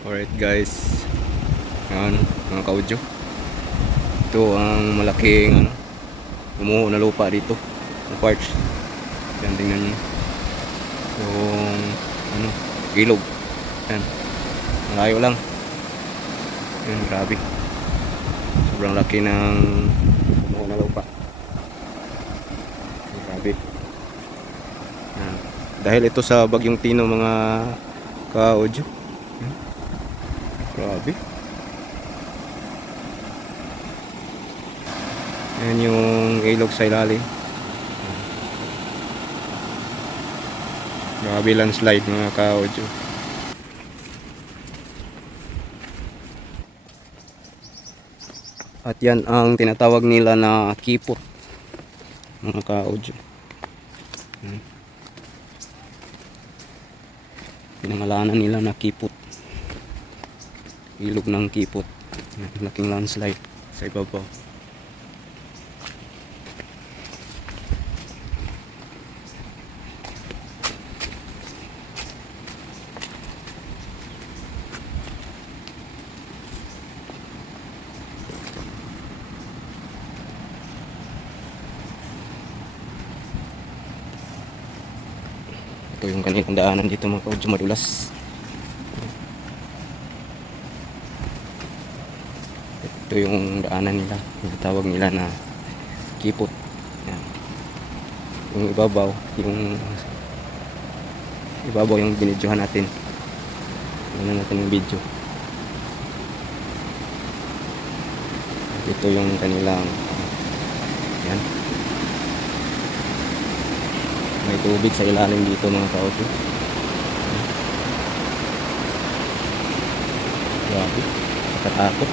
Alright guys, yan mga kaudyo. Ito ang malaking umuho na lupa dito, na parts. Yan, tingnan nyo yung ilog. Yan, malayo lang. Yan, grabe, sobrang laki ng umuho na lupa. Yan, grabe. Yan. Dahil ito sa bagyong Tino mga kaudyo. Grabe. Ayan yung ilog sa ilalim. Grabe landslide mga ka-audio. At yan ang tinatawag nila na kipot mga ka-audio. Pinangalanan nila na kipot. Ilog ng kipot. Laking landslide sa ibabaw. Ito yung kanilang daanan dito mga kaudyo, madulas. Ito yung daanan nila, yung tawag nila na kipot. Yan. Yung ibabaw yung binidyohan natin. Tingnan natin yung video. Ito yung kanilang yan. May tubig sa ilalim dito mga kaudyo. Grabe, nakatakot.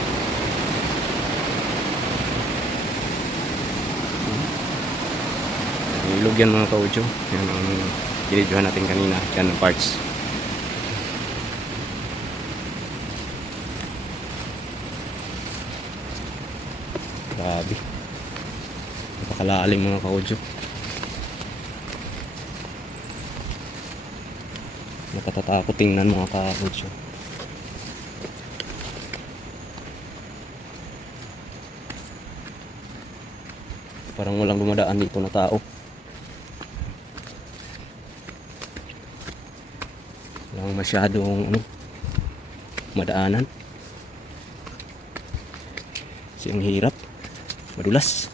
Ilog yan mga kaudyo. Yan ang binidyohan natin kanina. Yan ang parts. Grabe, napakalalim mga kaudyo. Nakatatakot tingnan mga kaudyo. Parang walang dumadaan dito na tao. Walang masyadong madaanan. Kasi ang hirap, madulas.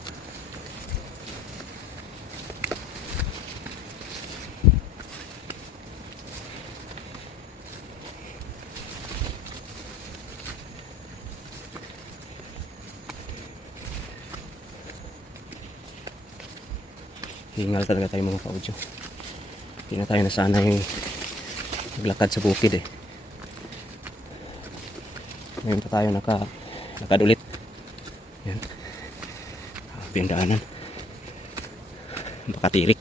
Hingal talaga tayo mga kaudyo. Hindi na tayo nasanay maglakad sa bukid eh. Ngayon pa tayo nakadulit. Yan. Pindaanan. Makatirik.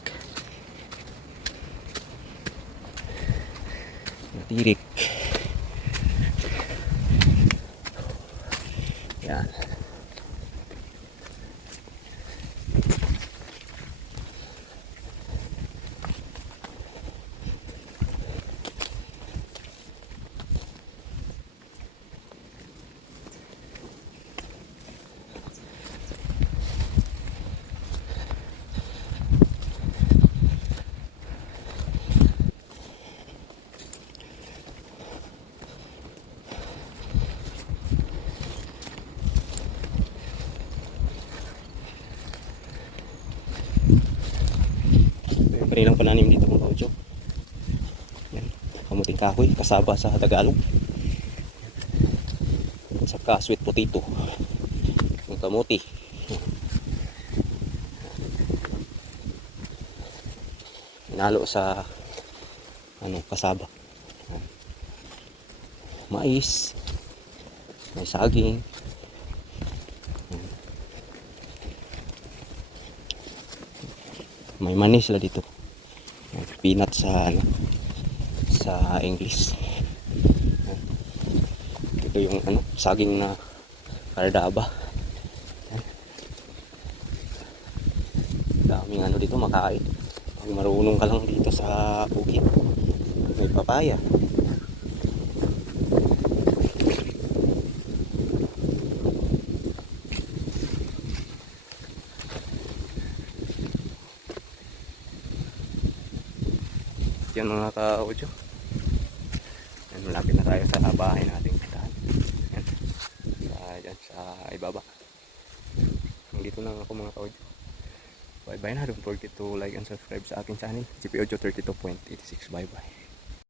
Matirik. Yan. Kanilang pananim dito mga kaudyo. Yan, kamuting kahoy, kasaba sa Tagalog. Saka sweet potato, yung kamuti. Inalo sa kasaba. Mais, may saging. May mani sila dito. Peanut sa English. Ito yung saging na kardaba. Daming dito makain. Pag marunong ka lang dito sa bukid. May papaya. Yan mga ka-audio. Yan, malapit na tayo sa bahay nating puntahan. Yan. Dyan sa ibaba. Dito lang ako mga ka-audio. Bye bye na. Don't forget to like and subscribe sa aking channel. GP Audio 32.86. Bye bye.